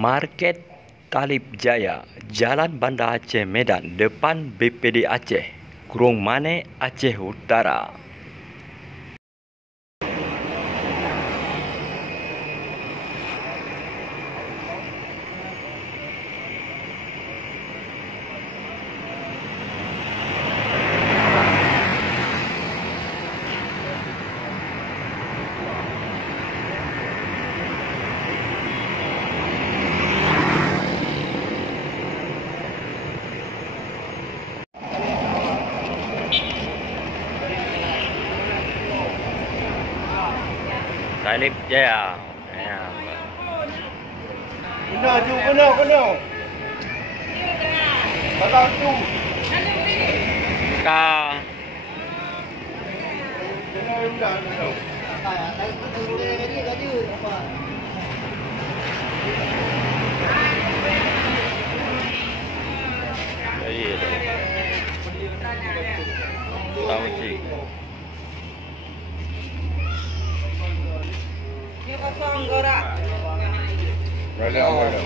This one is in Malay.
Market Talib Jaya, Jalan Bandar Aceh Medan, depan BPD Aceh, Kurung Manek, Aceh Utara. Talib Jaya. Kena. Kalau tu. Ka. Tahu cik. Ni kosong gerak. Boleh. Allah.